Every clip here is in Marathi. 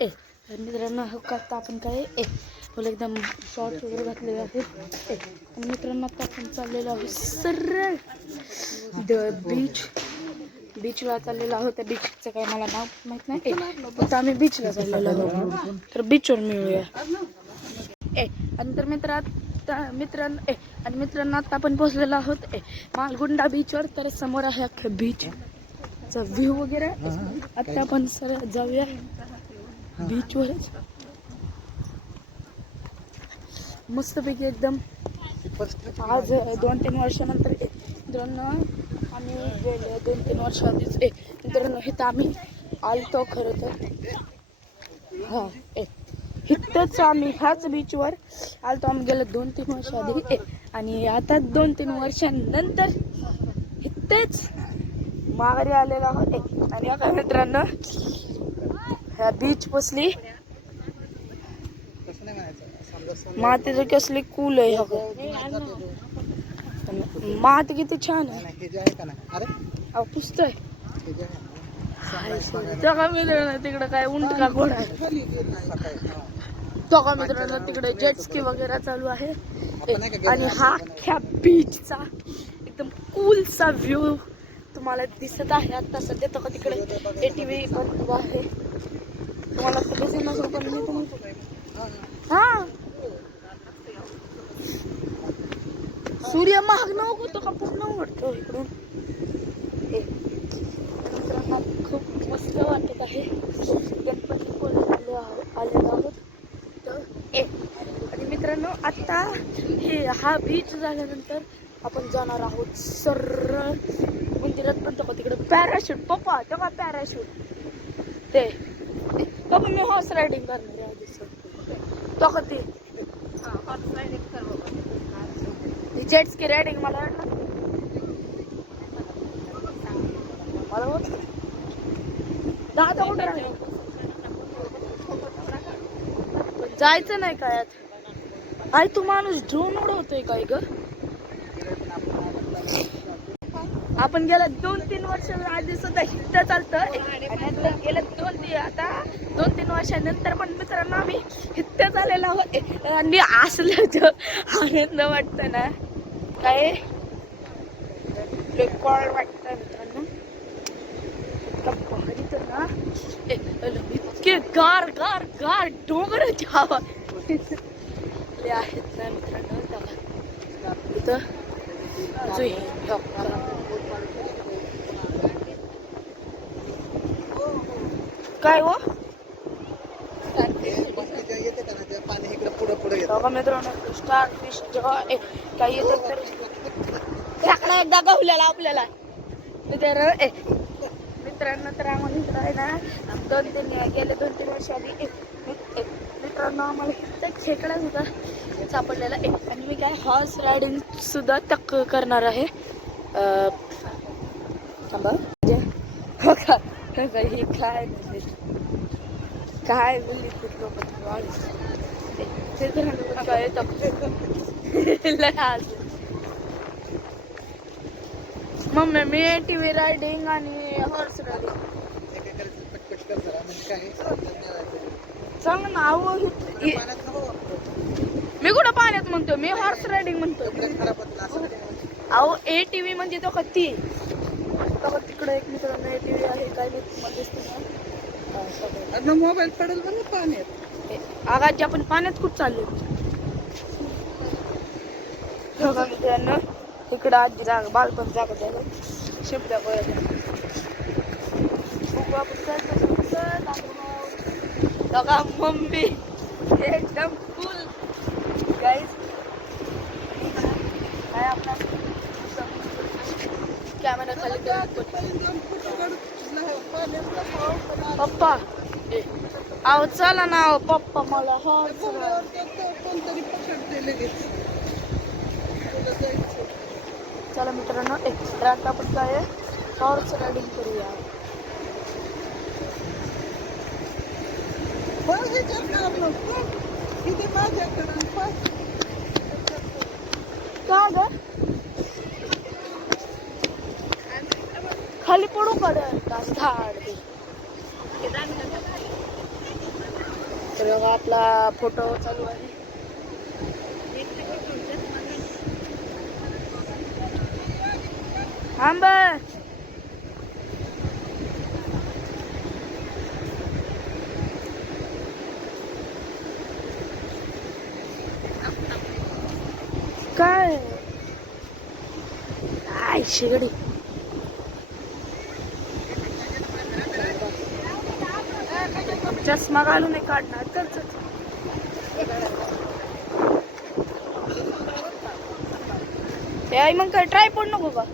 तर मित्रांनो आता आपण काय बोला एकदम शॉर्ट वगैरे घातलेले आहेत आणि मित्रांनो आता आपण चाललेलो आहोत सरळ बीचला चाललेलो आहोत. त्या बीचचं काय मला नाव माहित नाही फक्त आम्ही बीचला चाललेलो आहोत. तर बीचवर मिळूया आणि तर मित्रांनो आता आपण पोहोचलेलो आहोत मालगुंडा बीचवर. तर समोर आहे अख्ख्या बीचचा व्ह्यू वगैरे. आता आपण सरळ जाऊया बीचवरच मस्तपैकी एकदम. आज 2-3 वर्षानंतर मित्रांनो आम्ही गेले 2-3 वर्षाआधीच मित्रांनो इथं आम्ही आलतो खरं तर. हा इथंच आम्ही ह्याच बीचवर आलतो आम्ही गेलो 2-3 वर्षाआधी आणि आता 2-3 वर्षांनंतर इथेच माघारी आलेलो आहोत. आणि आता मित्रांनो ह्या बीच बसली माती कसली कूल आहे. माती किती छान आहे पुसतोय. मित्रांनो तिकडे काय उंट का घोडा आहे. तो का मित्रांनो तिकडे जेटस्की वगैरे चालू आहे आणि हा अख्ख्या बीचचा एकदम कूलचा व्ह्यू तुम्हाला दिसत आहे आता सध्या. तो का तिकडे ATV पण उभा आहे तुम्हाला हा सूर्य महाग नको तो का पूर्ण उघडतो इकडून. खूप मस्त वाटत आहे. गणपती आलेलो आहोत आणि मित्रांनो आता हा बीच झाल्यानंतर आपण जाणार आहोत सरळ मंदिरात. पण तो तिकडे पॅराशूट पप्पा तेव्हा पॅराशूट ते पप्पा मी हॉर्स रायडिंग करणार आहे आधी तो का ते जेट्स की रायडिंग मला दादा कुठे राहिले जायचं नाही काय आई तू माणूस ड्रोन उडवतोय काय ग. आपण गेल्या 2-3 वर्ष आधी सुद्धा हिथं चालतं गेल्या 2-3 वर्षानंतर पण मित्रांनो आम्ही हिथं चाललेलो आहोत आणि असलं आनंद वाटतं ना काय रेकॉर्ड वाटतं मित्रांनो. भारी तर ना इतके गार गार गार डोंगराची हवा आहेत ना मित्रांनो. इथं काय हो मित्रांनो स्टार फिश जेव्हा काही येतात तर एकदा गावलेला आपल्याला मित्रांनो. तर आम्हाला इकडं आहे ना गेले 2-3 वर्ष आधी मित्रांनो आम्हाला इथं खेकडा सुद्धा सापडलेला आणि मी काय हॉर्स रायडिंग सुद्धा तक करणार आहे. थांबा ही काय बोलली लोक काय मम्मी मी ATV रायडिंग आणि हॉर्स रायडिंग सांग ना. मी कुठं पाण्यात म्हणतो मी हॉर्स रायडिंग म्हणतो. अहो ATV म्हणजे तो कती तिकडे एक मित्रांनो ATV आहे काय मला दिसतो मोबाईल पडेल बघ पाण्यात आगाजी आपण पाण्यात खूप चाललो मित्रांनो. इकडं आजी जागा बालपण जागा द्यायला शिपड्या पळत बघा मम्मी एकदम कूल गाईज. काय आपला कॅमेरा खाली पप्पा अहो चला ना पप्पा मला कोणतरी पकडते लगेच. चला मित्रांनो आता आपण काय हॉर्स रायडिंग करूया. का ग खाली पडू पडेल झाड तर बघा आपला फोटो चालू आहे. आंबा काय आय शेगडी चष्मा घालून नाही काढणार. चल चल ते आई मग काय ट्रायपॉड नको का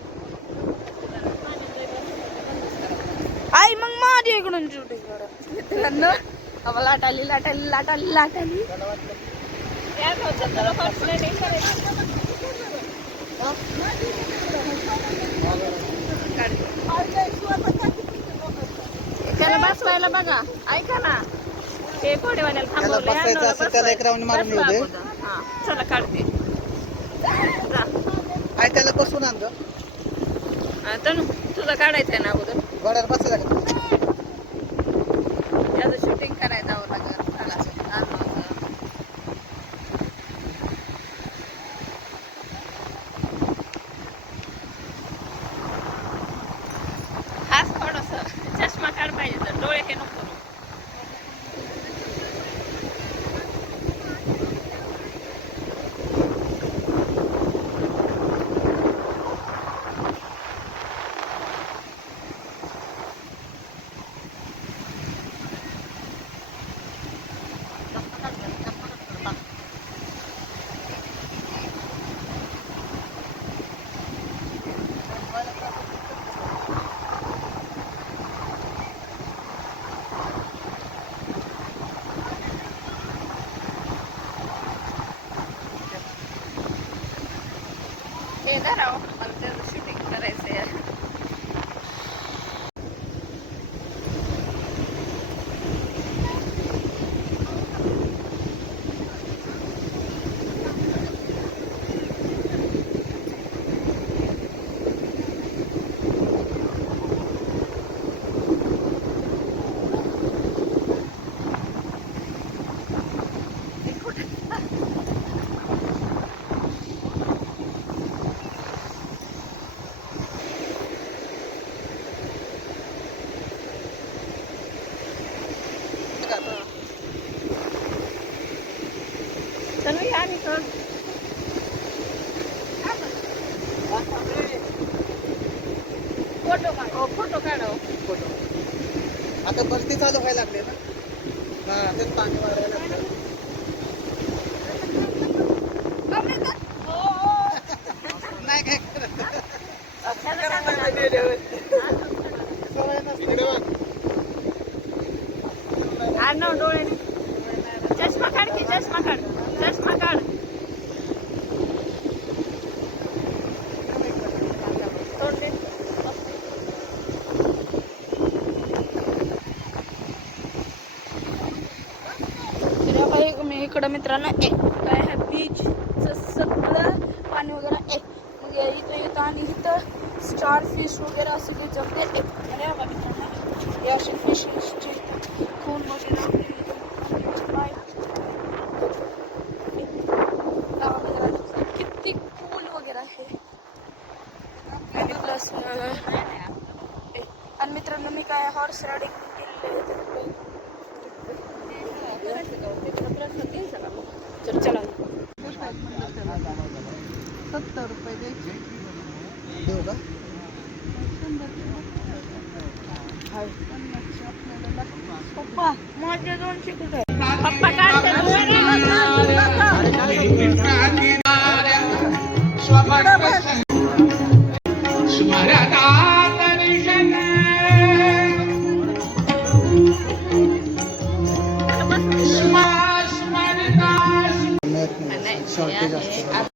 आई मग माझी इकडून शूटिंग करा. मित्रांनो लाटाली लाटाली लाटाली लाटाली त्याला बसवायला बघा. ऐका ना ते घोडेवाल्याला थांबवलं. चला काढते त्याला बसून आण तनु तुझं काढायचंय ना अगोदर. गोड्यावर बसायला त्याचं शूटिंग करायचं लागेल. हाच थोडस चष्मा काढ पाहिजे तर डोळे हे नको. हे धराव मला त्याचं शूटिंग करायचंय. चलो या आणि कर फोटो काढ. फोटो काढाव. फोटो आता बसती चालू व्हायला लागले ना. हा तेच पाणी वाढायला लागलं. नाही काय करत डोळे चष्मा काढ की चष्मा काढ. चष्मा काढ. मी इकडं मित्रांनो काय ह्या बीचचं सगळं पाणी वगैरे मग इथं येतं आणि इथं स्टार फिश वगैरे असे ते जगते अरे बघा मित्रांनो हे असे फिशचे खून वगैरे किती कूल वगैरे आहे. आणि प्लस आणि मित्रांनो मी काय हॉर्स रायडिंग केलेलं आहे. तर चला 70 रुपये द्यायचे. देऊ का? पप्पा माझ्या 200 कुठे पप्पा काढते. शॉर्टेज असते.